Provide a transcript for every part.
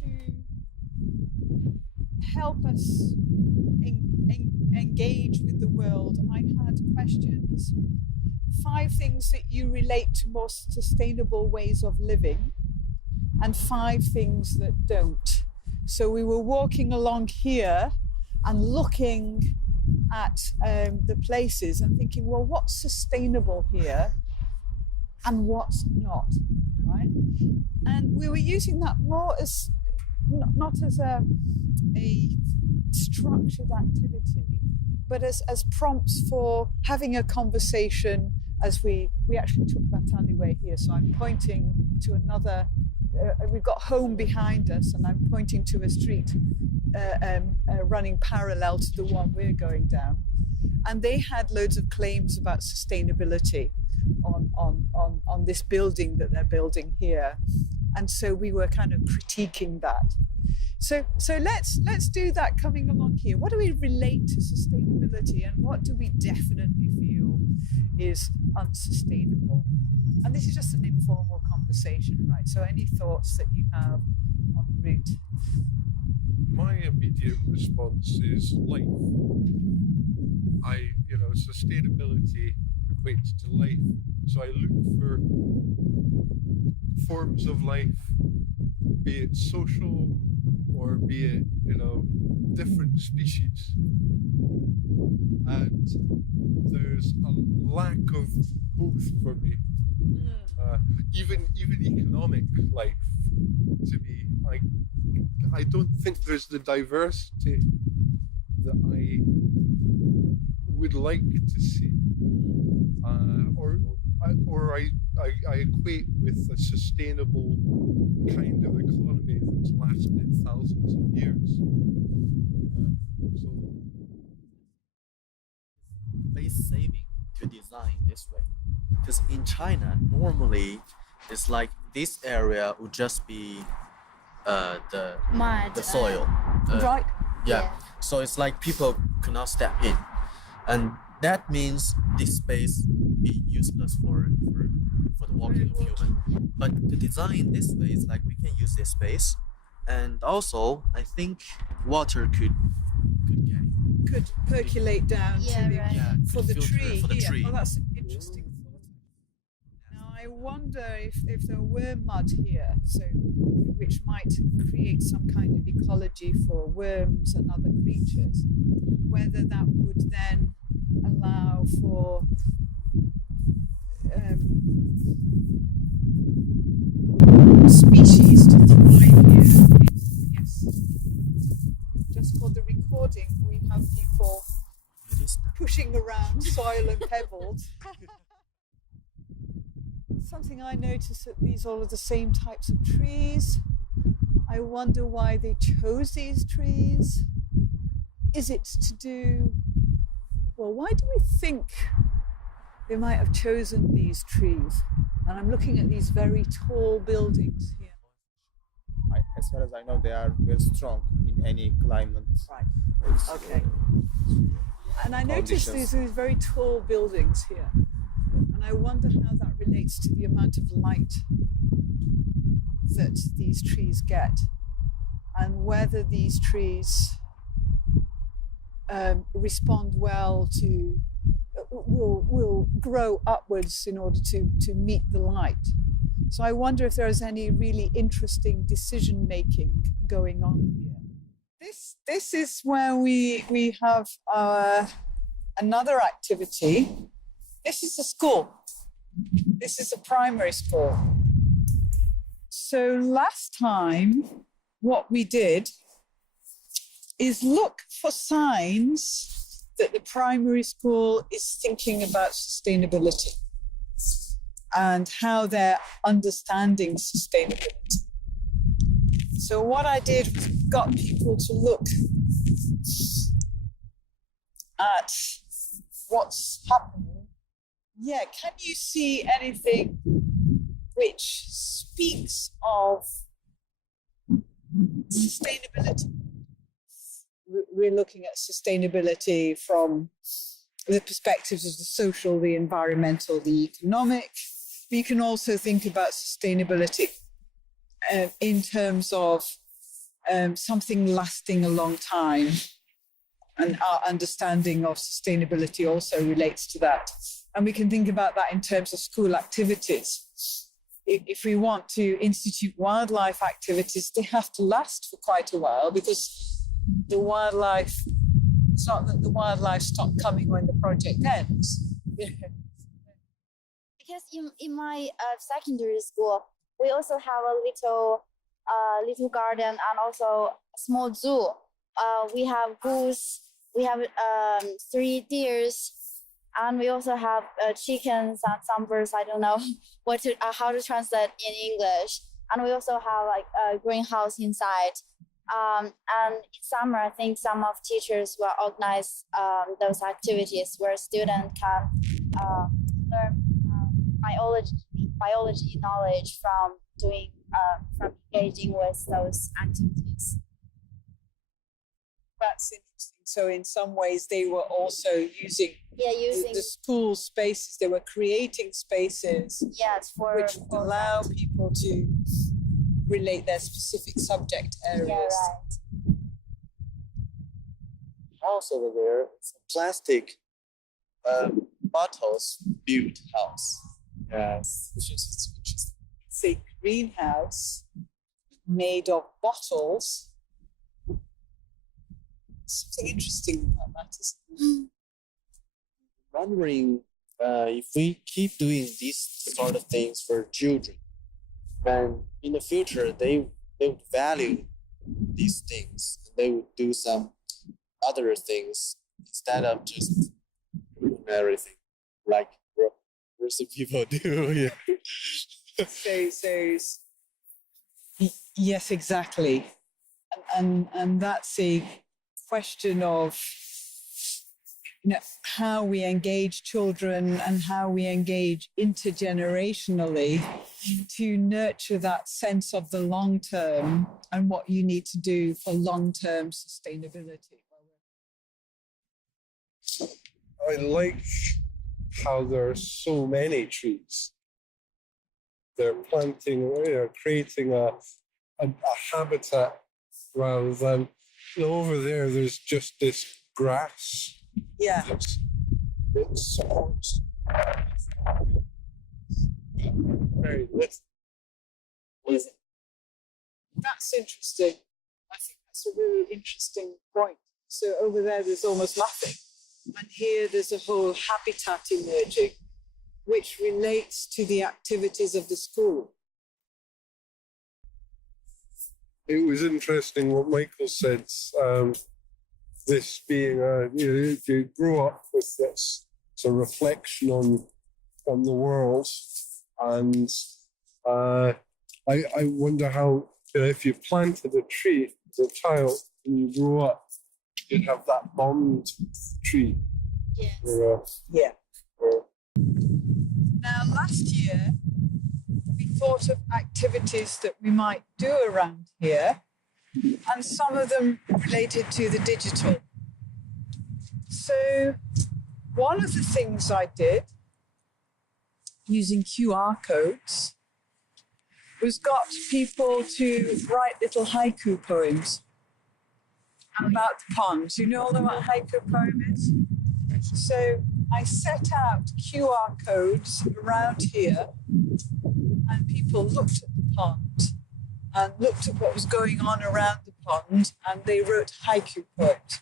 to help us engage with the world, I had questions. 5 things that you relate to more sustainable ways of living, and 5 things that don't. So we were walking along here and looking at the places and thinking, well, what's sustainable here and what's not, right? And we were using that more as not as a structured activity, but as prompts for having a conversation as we actually took that alleyway here. So I'm pointing to another, we've got home behind us, and I'm pointing to a street running parallel to the one we're going down. And they had loads of claims about sustainability on this building that they're building here. And so we were kind of critiquing that. So let's do that coming along here. What do we relate to sustainability, and what do we definitely feel is unsustainable? And this is just an informal conversation, right? So any thoughts that you have en route? My immediate response is life. Sustainability equates to life. So I look for forms of life, be it social or be it, different species. And there's a lack of both for me. Even economic life, to me, I don't think there's the diversity that I would like to see, or I equate with a sustainable kind of economy that's lasted thousands of years. Space saving to design this way, because in China normally it's like this area would just be the Mud, the soil, Right. yeah. So it's like people could not step in, and that means this space would be useless for the walking of human. But to design this way, it's like we can use this space, and also I think water could get in. Could percolate down Yeah, to the, right. Yeah, for the filter tree for the here. tree. Oh, that's an interesting thought. Now I wonder if there were mud here, so which might create some kind of ecology for worms and other creatures, whether that would then allow for species to thrive here. Yes. Just for the recording, we have people It is pushing around soil and pebbles. Something I noticed that these all are the same types of trees. I wonder why they chose these trees. Is it to do, well, why do we think they might have chosen these trees? And I'm looking at these very tall buildings here. As far as I know, they are very strong in any climate. Right. It's, Okay. And I noticed conditions. these very tall buildings here. And I wonder how that relates to the amount of light that these trees get, and whether these trees respond well to, will grow upwards in order to meet the light. So I wonder if there is any really interesting decision making going on here. This is where we have another activity. This is a school. This is a primary school. So last time, what we did is look for signs that the primary school is thinking about sustainability and how they're understanding sustainability. So what I did was got people to look at what's happening. Yeah, can you see anything which speaks of sustainability? We're looking at sustainability from the perspectives of the social, the environmental, the economic. But you can also think about sustainability in terms of something lasting a long time. And our understanding of sustainability also relates to that. And we can think about that in terms of school activities. If we want to institute wildlife activities, they have to last for quite a while, because the wildlife, it's not that the wildlife stop coming when the project ends. Because in my secondary school, we also have a little garden and also a small zoo. We have goose, we have 3 deers, and we also have chickens and some birds. I don't know how to translate in English. And we also have like a greenhouse inside. And in summer, I think some of teachers will organize those activities where students can learn biology knowledge from engaging with those activities. That's interesting. So in some ways, they were also using the school spaces. They were creating spaces which would allow people to relate their specific subject areas. Yeah, right. Also, there is a plastic bottles built house. Yes, which is interesting. It's a greenhouse made of bottles. Something interesting about that, isn't it? Wondering if we keep doing these sort of things for children, then in the future they would value these things. They would do some other things instead of just doing everything like Russian people do. Yeah. Yes, exactly. And that's a question of how we engage children and how we engage intergenerationally to nurture that sense of the long term and what you need to do for long-term sustainability. I like how there are so many trees. They're creating a habitat rather than over there. There's just this grass. Yeah. It supports very little. That's interesting. I think that's a really interesting point. So over there's almost nothing. And here there's a whole habitat emerging, which relates to the activities of the school. It was interesting what Michael said. This being if you grow up with this, it's a reflection on the world, and I wonder how if you planted a tree as a child and you grow up, you'd have that bond with the tree. Yes. Yeah. Now, last year, we thought of activities that we might do around here, and some of them related to the digital. So one of the things I did using QR codes was got people to write little haiku poems about the pond. You know all what a haiku poem is? So I set out QR codes around here, and people looked at the pond and looked at what was going on around the pond, and they wrote haiku poems.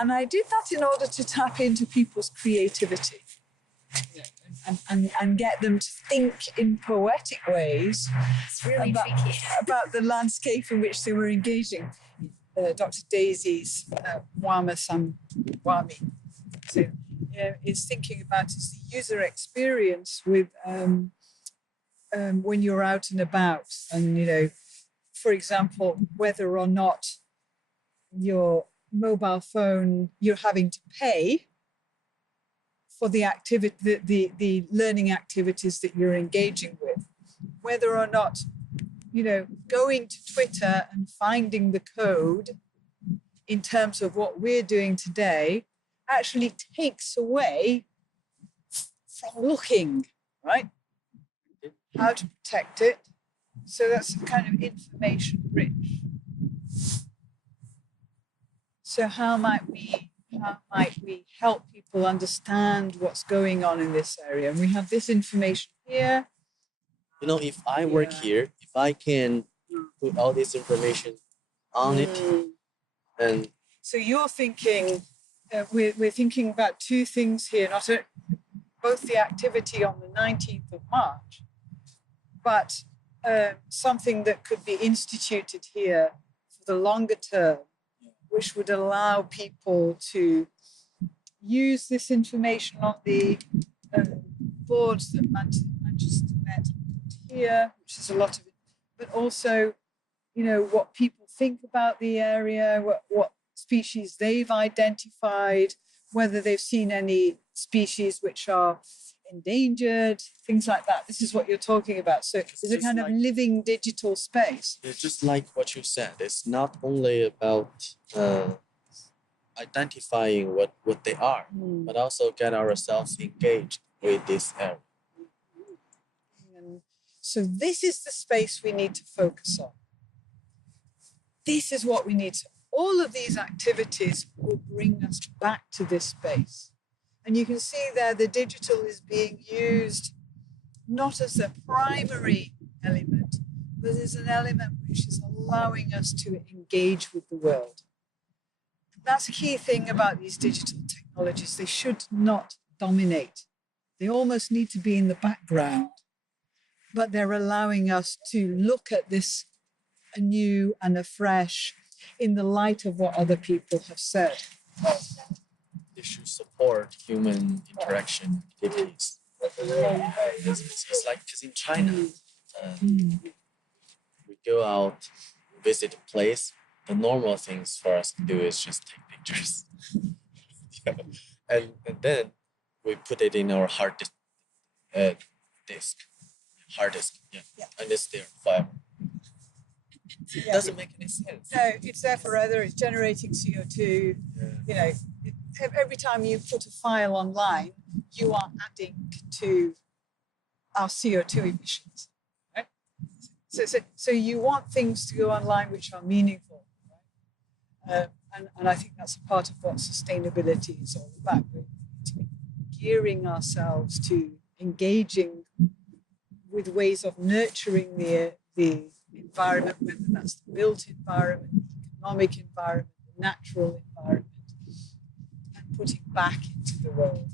And I did that in order to tap into people's creativity and get them to think in poetic ways. It's really tricky. About the landscape in which they were engaging. Dr. Daisy's Wama Wami is thinking about is the user experience with when you're out and about, and for example, whether or not your mobile phone you're having to pay for the activity, the learning activities that you're engaging with, whether or not going to Twitter and finding the code in terms of what we're doing today actually takes away from looking, right? How to protect it. So that's kind of information rich. So how might we help people understand what's going on in this area? And we have this information here. You know, if I work Yeah. here, if I can put all this information on it, and So you're thinking, we're thinking about two things here, both the activity on the 19th of March, but something that could be instituted here for the longer term, which would allow people to use this information on the boards that Manchester Met put here, which is a lot of it, but also, you know, what people think about the area, what species they've identified, whether they've seen any species which are endangered, things like that. This is what you're talking about. So it's a just kind of like- living digital space. it's just like what you said. It's not only about identifying what they are, but also get ourselves engaged with this area. And so this is the space we need to focus on. This is what we need to. All of these activities will bring us back to this space. And you can see there the digital is being used not as a primary element, but as an element which is allowing us to engage with the world. That's a key thing about these digital technologies. They should not dominate. They almost need to be in the background, but they're allowing us to look at this anew and afresh in the light of what other people have said. They should support human interaction activities. It's like, because in China, we go out, visit a place. The normal things for us to do is just take pictures. and then we put it in our hard disk. Yeah. And it's there forever. It doesn't make any sense. No, it's there forever. It's generating CO2. You know, every time you put a file online, you are adding to our CO2 emissions. Right? So you want things to go online which are meaningful. Right? And I think that's a part of what sustainability is all about. We need to be gearing ourselves to engaging with ways of nurturing the environment, whether that's the built environment, the economic environment, the natural environment, and putting back into the world.